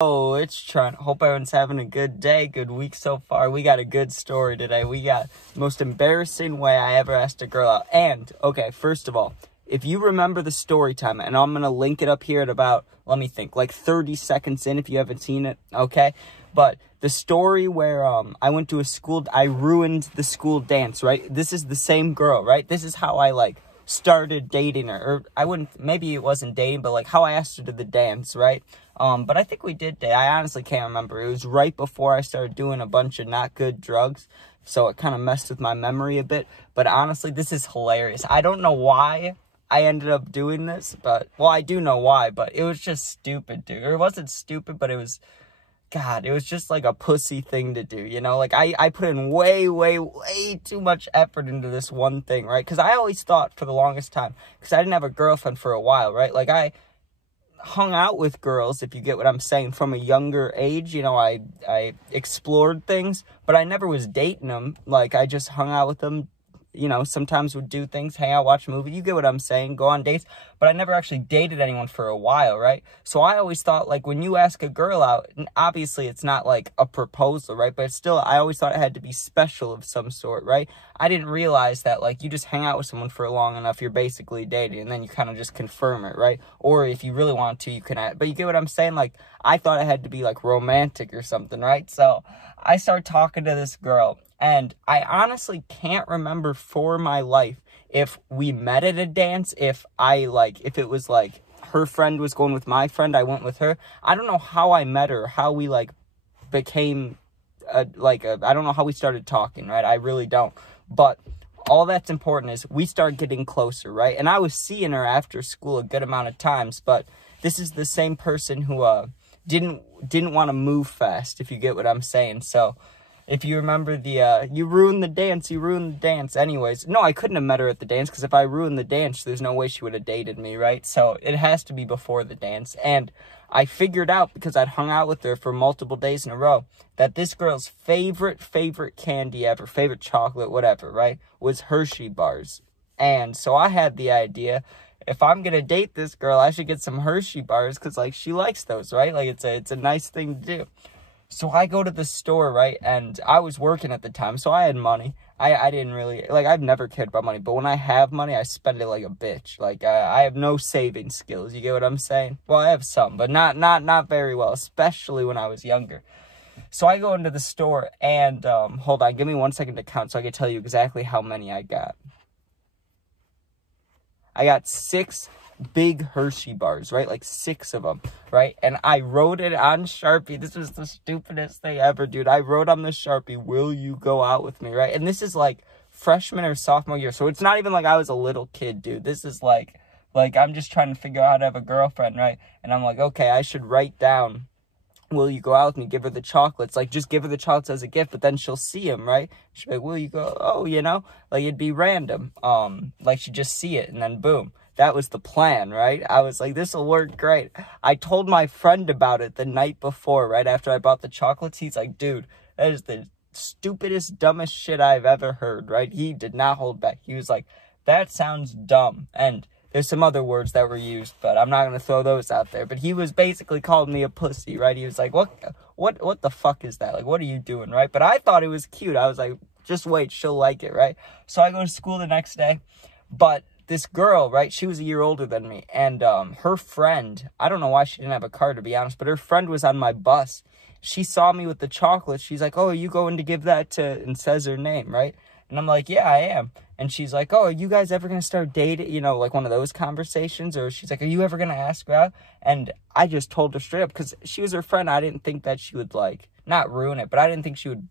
Oh, it's Trent. Hope everyone's having a good day, good week so far. We got a good story today. We got the most embarrassing way I ever asked a girl out. And, okay, first of all, if you remember the story time, and I'm going to link it up here at about, let me think, like 30 seconds in if you haven't seen it, okay? But the story where I went to a school, I ruined the school dance, right? This is the same girl, right? This is how I, started dating her, or I wouldn't, maybe it wasn't dating, but how I asked her to the dance, right? But I think we did date. I honestly can't remember. It was right before I started doing a bunch of not good drugs, so it kind of messed with my memory a bit. But honestly, this is hilarious. I don't know why I ended up doing this, but, well, I do know why, but it was just stupid, dude. Or it wasn't stupid, but it was, God, it was just a pussy thing to do, you know? I put in way too much effort into this one thing, right? Because I always thought for the longest time, because I didn't have a girlfriend for a while, right? I hung out with girls, if you get what I'm saying, from a younger age. You know, I explored things, but I never was dating them. I just hung out with them. You know, sometimes would do things, hang out, watch a movie. You get what I'm saying, go on dates. But I never actually dated anyone for a while, right? So I always thought, when you ask a girl out, and obviously it's not a proposal, right? But still, I always thought it had to be special of some sort, right? I didn't realize that, you just hang out with someone for long enough, you're basically dating, and then you kind of just confirm it, right? Or if you really want to, you can add. But you get what I'm saying? I thought it had to be, romantic or something, right? So I started talking to this girl, and I honestly can't remember for my life if we met at a dance, if if it was her friend was going with my friend, I went with her. I don't know how I met her, how we became I don't know how we started talking, right? I really don't. But all that's important is we start getting closer, right? And I was seeing her after school a good amount of times, but this is the same person who didn't want to move fast, if you get what I'm saying. So if you remember you ruined the dance, anyways. No, I couldn't have met her at the dance, because if I ruined the dance, there's no way she would have dated me, right? So it has to be before the dance. And I figured out, because I'd hung out with her for multiple days in a row, that this girl's favorite candy ever, favorite chocolate, whatever, right, was Hershey bars. And so I had the idea, if I'm going to date this girl, I should get some Hershey bars, because, she likes those, right? It's a nice thing to do. So I go to the store, right, and I was working at the time, so I had money. I didn't really, I've never cared about money, but when I have money, I spend it like a bitch. I have no saving skills, you get what I'm saying? Well, I have some, but not very well, especially when I was younger. So I go into the store, and, hold on, give me 1 second to count so I can tell you exactly how many I got. I got 6 big Hershey bars, right? 6 of them, right? And I wrote it on Sharpie. This was the stupidest thing ever, dude. I wrote on the Sharpie, "Will you go out with me?" Right? And this is freshman or sophomore year. So it's not even I was a little kid, dude. This is I'm just trying to figure out how to have a girlfriend, right? And I'm okay, I should write down, "Will you go out with me?" Give her the chocolates. Just give her the chocolates as a gift, but then she'll see them, right? She'll be "Will you go?" Oh, you know? It'd be random. She'd just see it, and then boom. That was the plan, right? I was this will work great. I told my friend about it the night before, right after I bought the chocolates. He's "Dude, that is the stupidest, dumbest shit I've ever heard," right? He did not hold back. He was "That sounds dumb." And there's some other words that were used, but I'm not going to throw those out there. But he was basically calling me a pussy, right? He was what the fuck is that? What are you doing, right? But I thought it was cute. I was just wait, she'll like it, right? So I go to school the next day, but this girl, right, she was a year older than me, and her friend, I don't know why she didn't have a car, to be honest, but her friend was on my bus. She saw me with the chocolate. She's "Oh, are you going to give that to," and says her name, right? And I'm "Yeah, I am." And she's "Oh, are you guys ever going to start dating?" You know, one of those conversations. Or she's "Are you ever going to ask her out?" And I just told her straight up, because she was her friend. I didn't think that she would, not ruin it, but I didn't think she would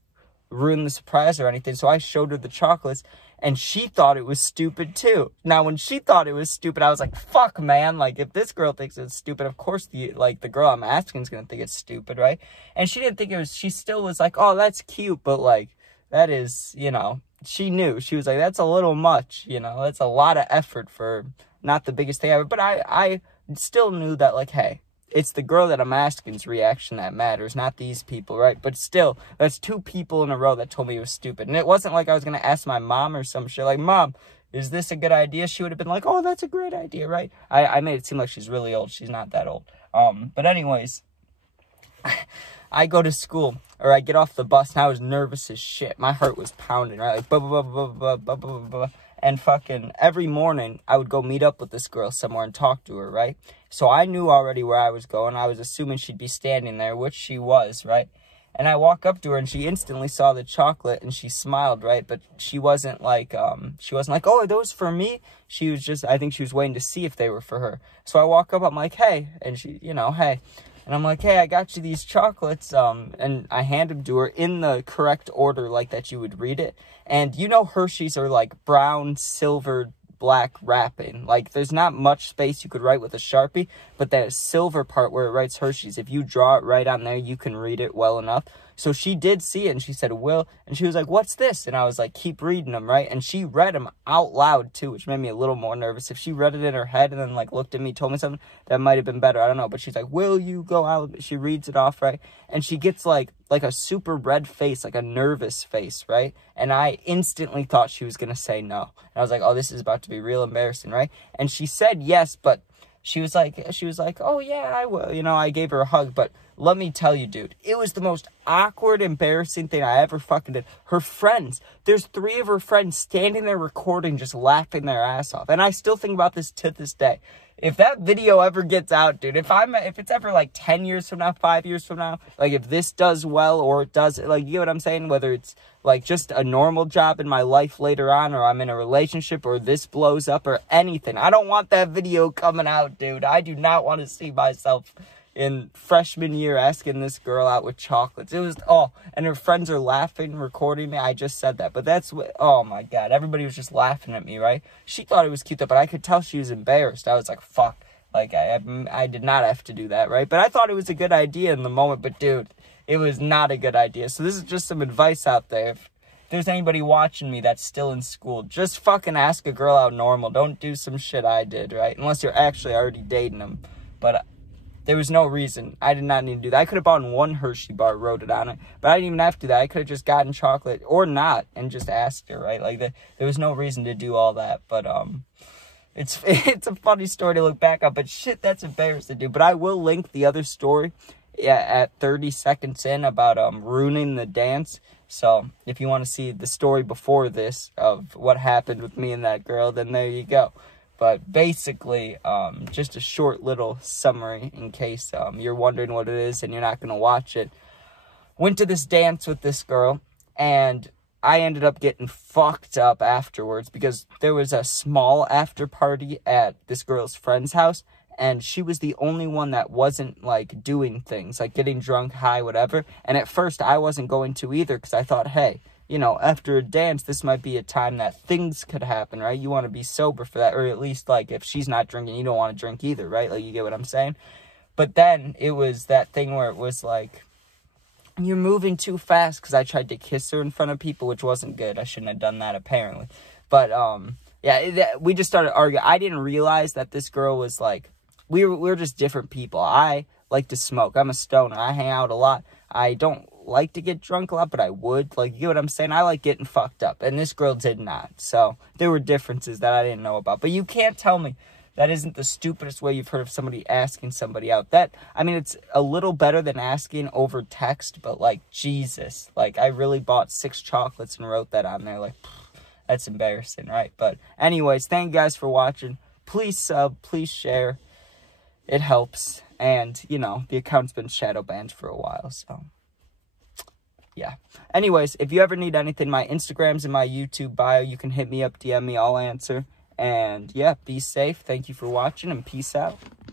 ruin the surprise or anything. So I showed her the chocolates, and she thought it was stupid too. Now, when she thought it was stupid, I was fuck, man. If this girl thinks it's stupid, of course the girl I'm asking is gonna think it's stupid, right? And she didn't think it was. She still was "Oh, that's cute," but that is, you know, she knew. She was "That's a little much, you know, that's a lot of effort for not the biggest thing ever." But I still knew that hey, it's the girl that I'm asking's reaction that matters, not these people, right? But still, that's 2 people in a row that told me it was stupid. And it wasn't I was going to ask my mom or some shit, "Mom, is this a good idea?" She would have been "Oh, that's a great idea," right? I made it seem like she's really old. She's not that old. But anyways, I go to school, or I get off the bus, and I was nervous as shit. My heart was pounding, right? Like, blah, blah, blah, blah, blah, blah, blah, blah. And fucking every morning, I would go meet up with this girl somewhere and talk to her, right? So I knew already where I was going. I was assuming she'd be standing there, which she was, right? And I walk up to her, and she instantly saw the chocolate, and she smiled, right? But she wasn't like, oh, are those for me? She was just, I think she was waiting to see if they were for her. So I walk up, I'm like, hey. And she, hey. And I'm like, hey, I got you these chocolates. And I hand them to her in the correct order, like that you would read it. And Hershey's are like brown, silver, black wrapping. Like, there's not much space you could write with a Sharpie, but that silver part where it writes Hershey's, if you draw it right on there, you can read it well enough. So she did see it, and she said, Will, and she was like, what's this? And I was like, keep reading them, right? And she read them out loud, too, which made me a little more nervous. If she read it in her head and then, like, looked at me, told me something, that might have been better. I don't know, but she's like, will you go out? She reads it off, right? And she gets, like a super red face, like a nervous face, right? And I instantly thought she was going to say no. And I was like, oh, this is about to be real embarrassing, right? And she said yes, but she was like, oh, yeah, I will. I gave her a hug, but let me tell you, dude, it was the most awkward, embarrassing thing I ever fucking did. Her friends, there's 3 of her friends standing there recording, just laughing their ass off. And I still think about this to this day. If that video ever gets out, dude, if it's ever like 10 years from now, 5 years from now, like if this does well or it does, like, you know what I'm saying? Whether it's like just a normal job in my life later on, or I'm in a relationship, or this blows up, or anything. I don't want that video coming out, dude. I do not want to see myself in freshman year asking this girl out with chocolates. It was, and her friends are laughing, recording me. I just said that, but that's what, oh my God, everybody was just laughing at me, right? She thought it was cute though, but I could tell she was embarrassed. I was like, fuck, like, I did not have to do that, right? But I thought it was a good idea in the moment, but dude, it was not a good idea. So this is just some advice out there. If there's anybody watching me that's still in school, just fucking ask a girl out normal. Don't do some shit I did, right? Unless you're actually already dating them. But there was no reason. I did not need to do that. I could have bought one Hershey bar, wrote it on it, but I didn't even have to do that. I could have just gotten chocolate, or not, and just asked her, right? Like, there was no reason to do all that, but, it's a funny story to look back on, but shit, that's embarrassing, dude. But I will link the other story at 30 seconds in about, ruining the dance. So, if you want to see the story before this of what happened with me and that girl, then there you go. But basically, just a short little summary in case you're wondering what it is and you're not going to watch it. Went to this dance with this girl, and I ended up getting fucked up afterwards because there was a small after party at this girl's friend's house, and she was the only one that wasn't, like, doing things, like getting drunk, high, whatever. And at first, I wasn't going to either because I thought, hey, after a dance, this might be a time that things could happen, right? You want to be sober for that, or at least, like, if she's not drinking, you don't want to drink either, right? Like, you get what I'm saying? But then it was that thing where it was like, you're moving too fast, because I tried to kiss her in front of people, which wasn't good. I shouldn't have done that, apparently. But, yeah, we just started arguing. I didn't realize that this girl was, like, we were just different people. I like to smoke. I'm a stoner. I hang out a lot. I don't like to get drunk a lot, but I would. Like, you get what I'm saying? I like getting fucked up, and this girl did not. So there were differences that I didn't know about. But you can't tell me that isn't the stupidest way you've heard of somebody asking somebody out. It's a little better than asking over text, but, like, Jesus. Like, I really bought 6 chocolates and wrote that on there. Like, that's embarrassing, right? But anyways, thank you guys for watching. Please sub, please share. It helps. And, the account's been shadow banned for a while, so yeah. Anyways, if you ever need anything, my Instagram's in my YouTube bio. You can hit me up, DM me, I'll answer. And yeah, be safe. Thank you for watching, and peace out.